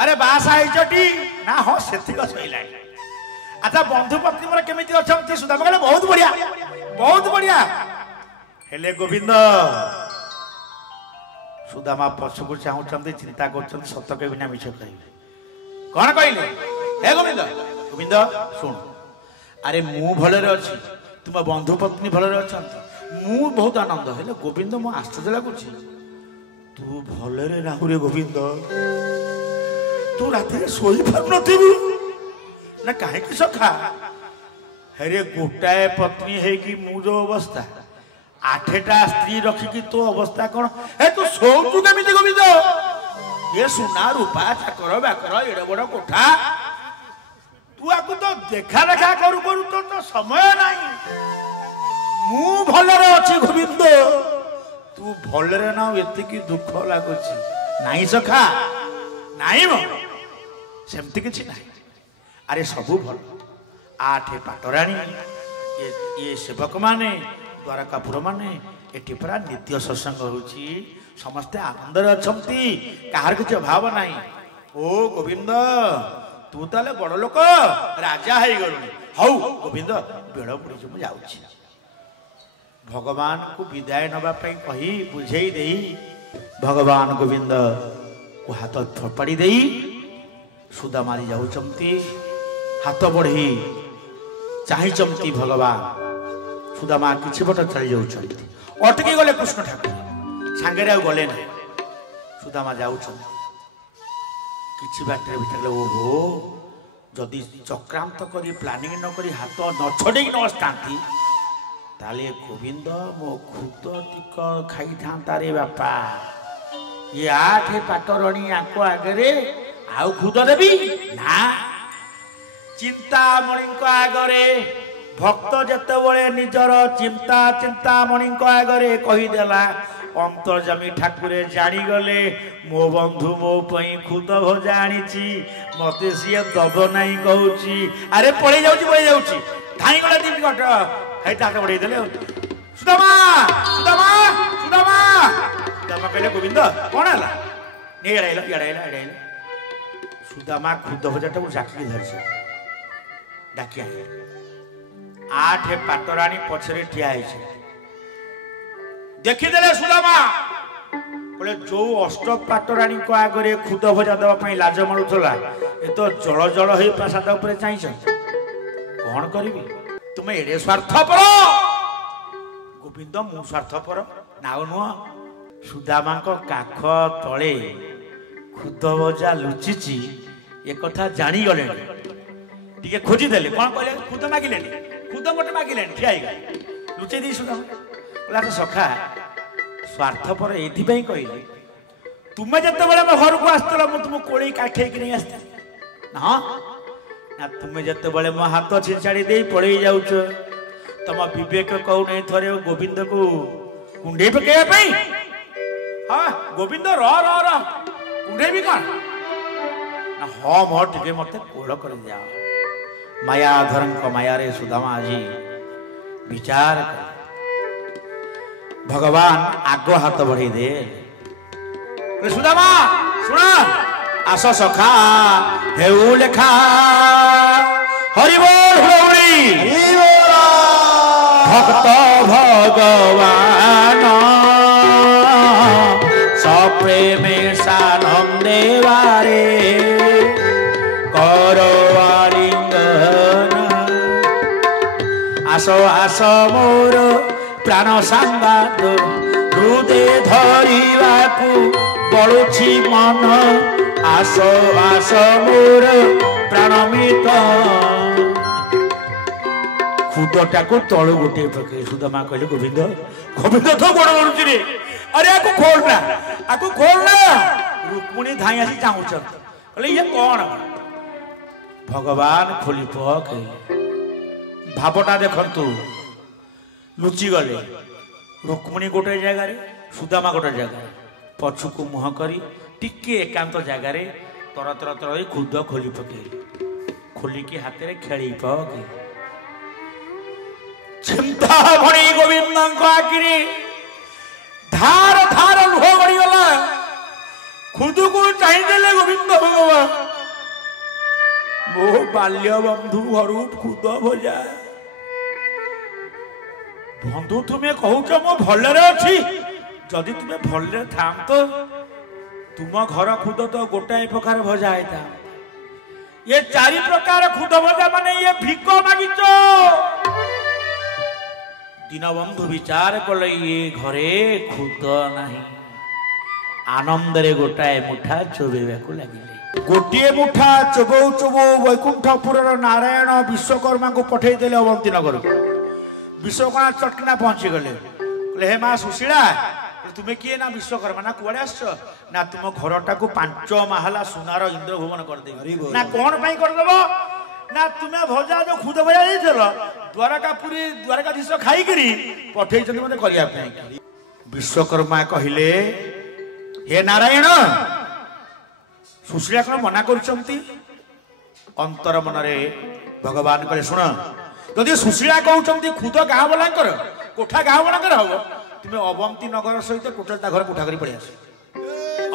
ଆରେ ବାସା ହେଇଛଟି? ନା ହଁ ସେତିକ ସଇଲାଣି। ଆଚ୍ଛା ବନ୍ଧୁ ପତ୍ନୀ ମୋର କେମିତି ଅଛନ୍ତି? ସୁଦାମା କହିଲେ ବହୁତ ବଢିଆ ବହୁତ ବଢିଆ। ହେଲେ ଗୋବିନ୍ଦ, ସୁଦାମା ପଛକୁ ଚାହୁଁଛନ୍ତି, ଚିନ୍ତା କରୁଛନ୍ତି ସତ କହିବି ନା ମିଛ କହିବି। କଣ କହିଲେ? ହେ ଗୋବିନ୍ଦ, ଗୋବିନ୍ଦ ଶୁଣ, ଆରେ ମୁଁ ଭଲରେ ଅଛି, ତୁମ ବନ୍ଧୁ ପତ୍ନୀ ଭଲରେ ଅଛନ୍ତି, ମୁଁ ବହୁତ ଆନନ୍ଦ। ହେଲେ ଗୋବିନ୍ଦ ମୁଁ ଆଶ୍ଚର୍ଯ୍ୟ ଲାଗୁଛି ତୁ ଭଲରେ ନାହୁରେ ଗୋବିନ୍ଦ, ତୁ ରାତିରେ ଶୋଇପାରୁନଥିବୁ ନା କାହିଁକି ସଖା? ହେରେ ଗୋଟାଏ ପତ୍ନୀ ହେଇକି ମୁଁ ଯୋଉ ଅବସ୍ଥା, 8ଟା ସ୍ତ୍ରୀ ରଖିକି ତୋ ଅବସ୍ଥା କଣ? ହେ ତୁ ଶୋଉଛୁ କେମିତି ଗୋବିନ୍ଦ? ଏ ସୁନା ରୂପା ଚାକର ବାକର ଏଡ ବଡ କୋଠା, ତୁ ଆକୁ ତ ଦେଖା ଦେଖା କରୁ କରୁ ତ ସମୟ ନାହିଁ। ମୁଁ ଭଲରେ ଅଛି ଗୋବିନ୍ଦ, ତୁ ଭଲରେ ନାଉ ଏତିକି ଦୁଃଖ ଲାଗୁଛି। ନାଇଁ ସଖା ନାଇଁ ମ, ସେମିତି କିଛି ନାହିଁ। ଆରେ ସବୁ ଭଲ। 8 ପାଟରାଣୀ, ଇଏ ସେବକ ମାନେ, ଦ୍ୱାରକାପୁର ମାନେ, ଏଠି ପୁରା ନିତ୍ୟ ସତ୍ସଙ୍ଗ ହଉଛି, ସମସ୍ତେ ଆନନ୍ଦରେ ଅଛନ୍ତି, କାହାର କିଛି ଅଭାବ ନାହିଁ। ଓ ଗୋବିନ୍ଦ ତୁ ତାହେଲେ ବଡ ଲୋକ, ରାଜା ହେଇଗଲୁଣି। ହଉ ଗୋବିନ୍ଦ ବେଳ ପଡିଛି, ମୁଁ ଯାଉଛି। ଭଗବାନଙ୍କୁ ବିଦାୟ ନେବା ପାଇଁ କହି ବୁଝେଇ ଦେଇ ଭଗବାନ ଗୋବିନ୍ଦକୁ ହାତ ଥୋପାଡ଼ି ଦେଇ ସୁଦାମାରି ଯାଉଛନ୍ତି। ହାତ ବଢେଇ ଚାହିଁଛନ୍ତି ଭଗବାନ। ସୁଦାମା କିଛି ବାଟ ଚାଲି ଯାଉଛନ୍ତି, ଅଟକି ଗଲେ କୃଷ୍ଣ ଠାକୁର, ସାଙ୍ଗରେ ଆଉ ଗଲେ ନାହିଁ। ସୁଦାମା ଯାଉଛନ୍ତି, କିଛି ବାଟରେ ଭିତରେ ଓହୋ, ଯଦି ଚକ୍ରାନ୍ତ କରି ପ୍ଲାନିଂ ନ କରି ହାତ ନ ଛଡେଇକି ନ ଆସିଥାନ୍ତି ତାହେଲେ ଗୋବିନ୍ଦ ମୋ ଖୁଦ ଟିକ ଖାଇଥାନ୍ତା ରେ ବାପା। ଏ 8 ପାଟରଣୀ ଆଙ୍କ ଆଗରେ ଆଉ ଖୁଦ ଦେବି ନା? ଚିନ୍ତାମଣିଙ୍କ ଆଗରେ ଭକ୍ତ ଯେତେବେଳେ ନିଜର ଚିନ୍ତାମଣିଙ୍କ ଆଗରେ କହିଦେଲା, ଅନ୍ତର୍ଯାମୀ ଠାକୁରେ ଜାଣିଗଲେ ମୋ ବନ୍ଧୁ ମୋ ପାଇଁ ଖୁଦ ଭଜା ଆଣିଛି, ମତେ ସିଏ ଦବ ନାହିଁ କହୁଛି। ଆରେ ପଳେଇ ଯାଉଛି ଧାଇଁଗଲେ 2 ଘଟ ହେଇଟା ହାତ ବଢେଇ ଦେଲେ। ସୁଦାମା ସୁଦାମା ସୁଦାମା ସୁଦାମା କହିଲେ ଗୋବିନ୍ଦ କଣ ହେଲା? ଇଆଡେ ଆଇଲ। ସୁଦାମା ଖୁଦ ଭଜାଟାକୁ ଜାକିକି ଧରିছে, ଡାକି ଆଣିଲେ। 8 ପାଟରାଣୀ ପଛରେ ଠିଆ ହେଇছে, ଦେଖିଦେଲେ ସୁଦାମା। କହିଲେ ଯୋଉ 8 ପାଟରାଣୀଙ୍କ ଆଗରେ ଖୁଦ ଭଜା ଦେବା ପାଇଁ ଲାଜ ମାଡୁଥିଲା, ଏ ତ ଜଳ ହେଇ ପ୍ରାସାଦ ଉପରେ ଚାହିଁଛ। କଣ କରିବି? ତୁମେ ଏଡେ ସ୍ୱାର୍ଥପର। ଗୋବିନ୍ଦ ମୁଁ ସ୍ୱାର୍ଥପର ନା ନୁହଁ? ସୁଦାମାଙ୍କ କାଖ ତଳେ ଖୁଦ ଭଜା ଲୁଚିଛି ଏ କଥା ଜାଣିଗଲେଣି, ଟିକେ ଖୋଜିଦେଲେ। କଣ କହିଲେ? ଖୁଦ ମାଗିଲେଣି, ଖୁଦ ମୋଟେ ମାଗିଲେଣି, ଠିଆ ହେଇଗଲେ ଲୁଚେଇ ଦେଇ ସୁଦାମା କହିଲା ସଖା ସ୍ୱାର୍ଥପର ଏଇଥିପାଇଁ କହିଲି, ତୁମେ ଯେତେବେଳେ ମୋ ଘରକୁ ଆସିଥିଲ ମୁଁ ତୁମକୁ କୋଳେଇ କାଖେଇକି ନେଇ ଆସିଥିଲି ନା? ତୁମେ ଯେତେବେଳେ ମୋ ହାତ ଛିଞ୍ଚାଡ଼ି ଦେଇ ପଳେଇ ଯାଉଛ, ତମ ବିବେକ କହୁନାହିଁ ଥରେ ଗୋବିନ୍ଦକୁ କୁଣ୍ଡେଇ ପକେଇବା ପାଇଁ? ହଁ ଗୋବିନ୍ଦ ର କୁଣ୍ଡେଇବି କଣ? ନା ହଁ ମୋ ଟିକେ ମତେ କୋଳ କରିଦିଅ। ମାୟାଧରଙ୍କ ମାୟାରେ ସୁଦାମା ଆଜି ବିଚାର କଲେ। ଭଗବାନ ଆଗ ହାତ ବଢେଇ ଦେ, ସୁଦାମା ଶୁଣ, ଆସ ସଖା ହେଉ ଲେଖା ହରିବୋଲ ହଉଳି ଭକ୍ତ ଭଗବାନ ସପ୍ରେମେ ସାନନ୍ଦେବାରେ କରୱାଲିଙ୍ଗନ। ଆସ ଆସ ମୋର ପ୍ରାଣ ସାଙ୍ଗାତ, ହୃଦେ ଧରିବାକୁ ବଳୁଛି ମନ, ଆସ ଆସ ମୋର ପ୍ରାଣ ମିତ। ଖୁଦଟାକୁ ତଳୁ ଗୋଟିଏ ପକେଇ ସୁଦାମା କହିଲେ ଗୋବିନ୍ଦ ତ ଗୋଡ ବଢୁଛି ରେ, अरे आकु खोलना रुक्मिणी धाई आसी चाहूचन बोले ये कौन भगवान खोली पकइले भावटा देखंतु लुचि गले रुक्मिणी गोटे जगह रे सुदामा गोटे जगह पछुकु मुह करी टिके एकांत जगह रे तर तर तर खुद खोली पकइले खोलिकी हाथ रे खेली पकइले चिंता भणी गोविंद आखिरी धार धार लुह गड़ी गला खुद को चाहिए गोविंद भगवान मो बाल्य बंधु घर खुद भजा बंधु तुम्हें कहूच मो भलरे अच्छी जदि तुम्हें भलरे थाम तो तुम घर खुद तो गोटाए प्रकार भजा है ये चारि प्रकार खुद भजा माने ये भिक मागिच दीनबंधु विचार कले ये घरे खुद नहीं आनंद रे गोटाए मुठा चोबेवाकू लगिले गोटे मुठा चोबौ चोबौ वैकुंठपुर नारायण विश्वकर्मा को पठे देले अवंती नगर विश्वकर्मा चटकिना पहुंची गले हे मां सुशीला तुम्हें किए ना विश्वकर्मा ना कुआड़े आस ना तुम घरटा को 5 महला सुनार इंद्र भुवन कर दे ना कौन पाई कर देबो ना तुम्हें भजा जो खुद भजा देइथलो द्वारकापुरी द्वारकाधीश खाई करी पठे चंदी मते करिया पे विश्वकर्मा कहिले हे नारायण सुशीला कौन मना करछंती अंतर मन रे भगवान कहे सुन जदि सुशीला कहउछंती खुद गाँ वालांकर कोठा गाँ वालांकर हबो तुम अवंती नगर सहित टोटल घर कोठा करी पड़े आस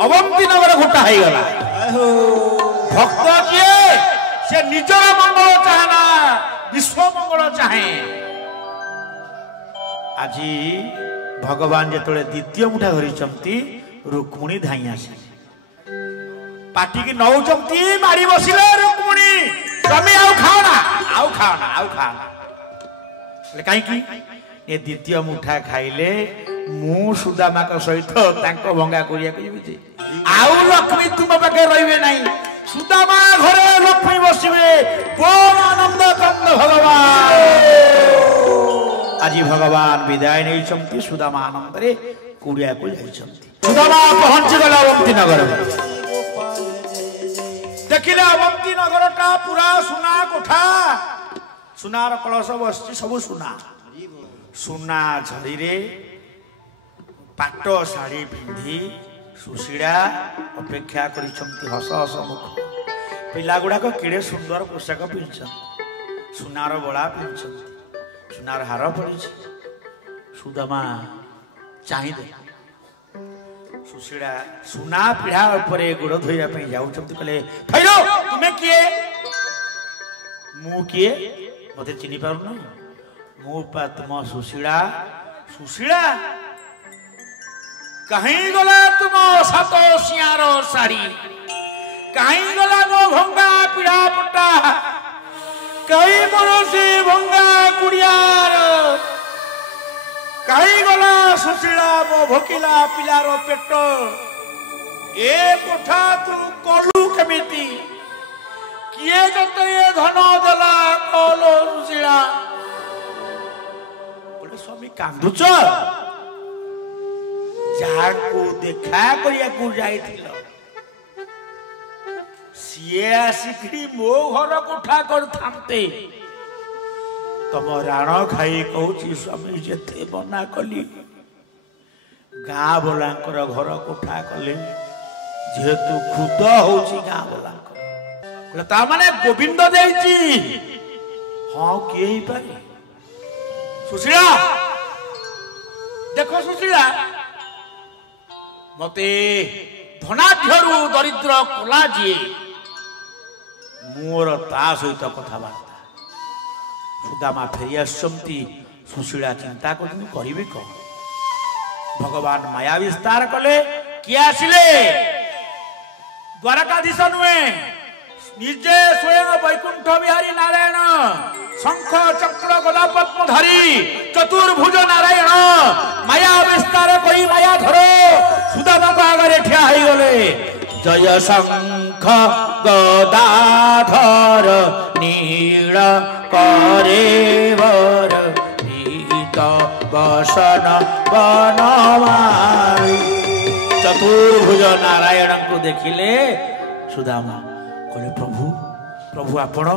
अवंती नगर घोटा है गला भक्त जे से निजर मंगल चाहना विश्व मंगल चाहे आज भगवान जेतले द्वितीय मुठा धरिचंती रुक्मिणी धाई आसी पाटी की नौचंती मारी बसिले रुक्मिणी स्वामी आउ खाओना कहीं ये द्वितीय मुठा खाइले मु सुदामा का सहित तांको भंगा करिया कहिबे आउ लक्ष्मी तुम पाके रहिबे नाही सुदामा घरे लक्ष्मी बसिबे कोन आनंद कंद भगवान आज भगवान विदाय नै छमती सुदामा आनंद रे कुड़िया को जाई छमती सुदामा पहुंच गला अवंती नगर देखिले अवंती नगरटा पूरा सुना कोठा सुनार कलश बसची सब सुना सुना झड़ी रे पाट शाढ़ी पिंधि सुशीला अपेक्षा करिसंती हस हस मुख पिला गुड़ाक किड़े सुंदर पोशाक पिंधछन सुनार बड़ा पिंधछन सुनार हार पड़ी सुदामा चाहिए सुशीला सुना पीढ़ा उपरे गोड़ धोइया पे जाउछंती कहले थैलो तुमे किए मु किए मते चिनी पारुन मो पा तुम सुशीला सुशीला कहीं गला तुम सातो सियार साड़ी कहीं गला मो भंगा पीड़ा पट्टा कहीं मोर से भंगा कुड़ियार कहीं गला सुशीला मो भोकिला पिलार पेट ए कोठा तू कलु केमिति किए जत ये धन देला कलो सुशीला स्वामी कांदुच जाको देखा करिया को जाइथिलो सिए आसिकरी मो घर कोठा कर थामते तम राण खाई कहूची स्वामी जेते बना कली गाँ बोलांकर घर कोठा कले जेहेतु खुद होची गाँ बोलांकर ता माने गोविंद देइची हां किए ही पारे सुशीला देखो सुशीला मते धनाढ्यरु दरिद्र कला जी मोर ता सहित कथबार्ता सुदामा फेरी आसचंती सुशीला चिंता करिबे कौन भगवान माया विस्तार कले किए आसिले द्वारकाधीश नुहे निजे स्वयं वैकुंठ बिहारी नारायण शंख चक्र गला पद्म धरी चतुर्भुज नारायण माया विस्तार कोई माया धरो सुदामा आगे ठिया हो गले जय शंख गदाधर नील करेवर पीत बसन बनमारी चतुर्भुज नारायण को देखिले सुदामा कहले प्रभु प्रभु आपण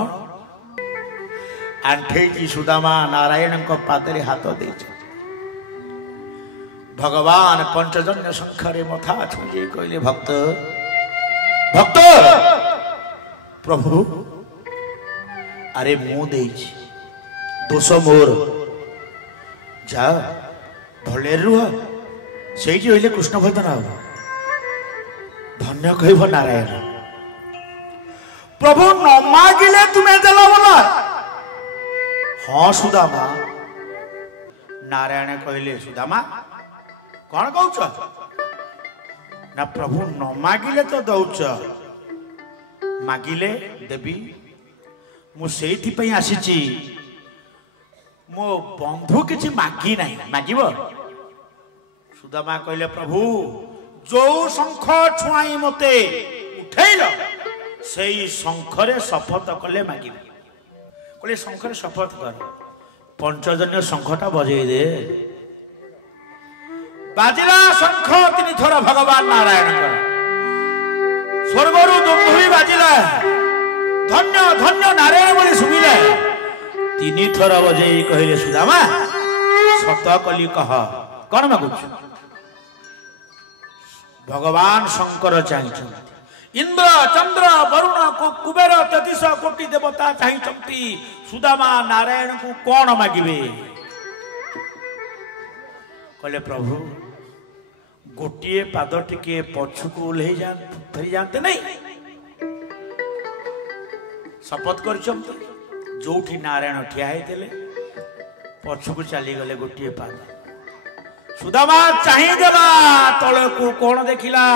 आंठे सुदामा नारायण को पादरे हाथ दे भगवान पंचजन्य शंखरे मथा छुए कहले भक्त भक्त प्रभु अरे मु दे दोष मोर जा भले रुह से कृष्ण भजन धन्य कह नारायण प्रभु न मागिले तुम्हें देल बोला हाँ सुदामा नारायण कहले सुदामा कौन कौच ना प्रभु न मागिले तो दौच मागिले देवी मुझे आसी मो बंधु किसी मागी ना मागिब सुदामा कहले प्रभु जो शंख छुआई मते उठेल से शंखरे शपथ कले मागिब कहले शंखरे शपथ कर पंचजन्य शंखटा बजे दे बाजिला शंख 3 थर भगवान नारायण स्वर्गर दुमधुरी बाजिला धन्य धन्य नारायण बोली शुभिले 3 थर बजे कहले सुदामा सत कली कह कौन मागुच भगवान शंकर चाहिए इंद्र चंद्र वरुण कुबेर 33 कोटि देवता चाहिए सुदामा नारायण को कौन मागिबे कहले प्रभु गोटे पाद टिके पछुक ओल्हे फेरी जाते नहीं शपथ कर जो नारायण ठिया होते पछुक चली गले गोटे पाद सुदामा चाहिदेला तलकू कौन देखिला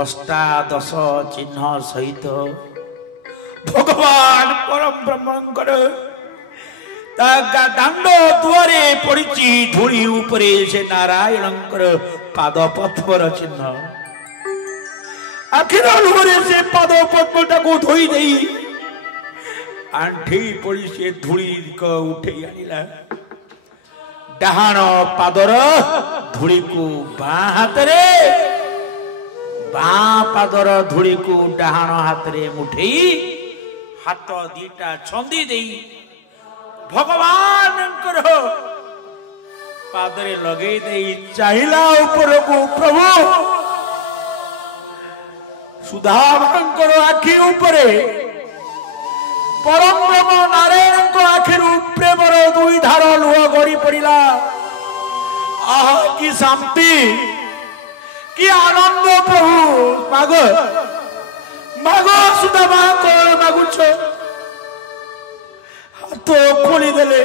अष्टादश चिन्ह सहित भगवान परम ब्रह्मंकर दांड दुआरे पड़ी धूली उपरे से नारायणंकर पाद पद्मर चिन्ह आखिर लुहरे से पाद पद्मटा को धोई दे आंठी पड़ी से धूली को उठे आनिला डाहाण पादर धूली को बाँ हाथ रे बाँ पादर धूली को डाहाण हाथ रे मुठे हाथ दीटा छंदी दे भगवान पादरे लगे दे चाहिला ऊपर को प्रभु सुधामकर आखि ऊपरे परम ब्रह्म नारायण को आखिर प्रेमर 2 धार लुह गड़ी पड़ा आह कि शांति कि आनंद प्रभु माग माग सुदामा कौन मागुछ तो खोली देले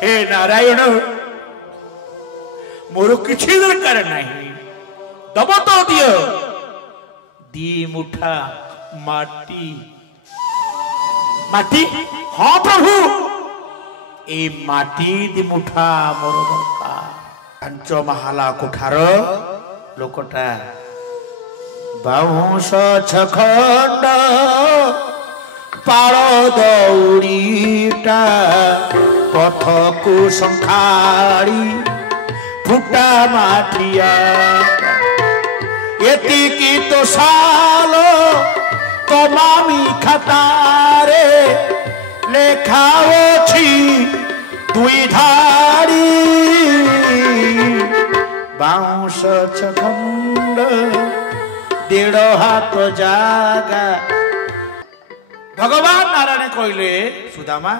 हे नारायण मोर किसी दरकार नहीं दब तो दियो 2 मुठा माटी माटी हाँ प्रभु ए माटी 2 मुठा मोर दरकार 5 महाला कोठार लोकटा बाउंश छखंड पाड़ दौड़ीटा पथ को संखाड़ी फुटा माठिया एतिकी तो सालो तमामी खतारे लेखाओ छी 2 धारी बाउंश छखंड 1.5 हाथ जागा भगवान नारायण कहले सुदामा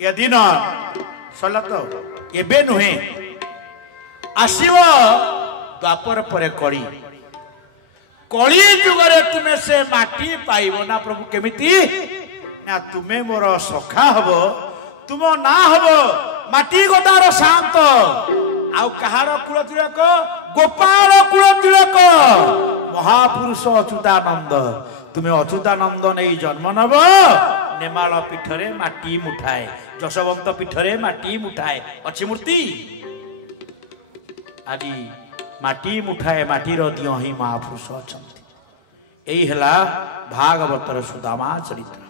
ये दिन सरला तो एबे नुहे आसीव द्वापर पर कड़ी कली जुगरे तुम्हें से माटी पाइब ना प्रभु केमिति ना तुम्हें मोर सखा हब तुम ना हब माटी गोदार शांत आउ कहार कुल तिलक गोपाल कुल तिलक महापुरुष अच्युतानंद तुम्हें अच्युतानंद नहीं जन्म नब नेमाल पीठरे माटी मुठाए जशवंत पीठरे माटी मुठाए अच्छी मूर्ति आदि माटी मुठाए माटीर दिह ही महापुरुष अच्छा यही है भागवतर सुदामा चरित्र।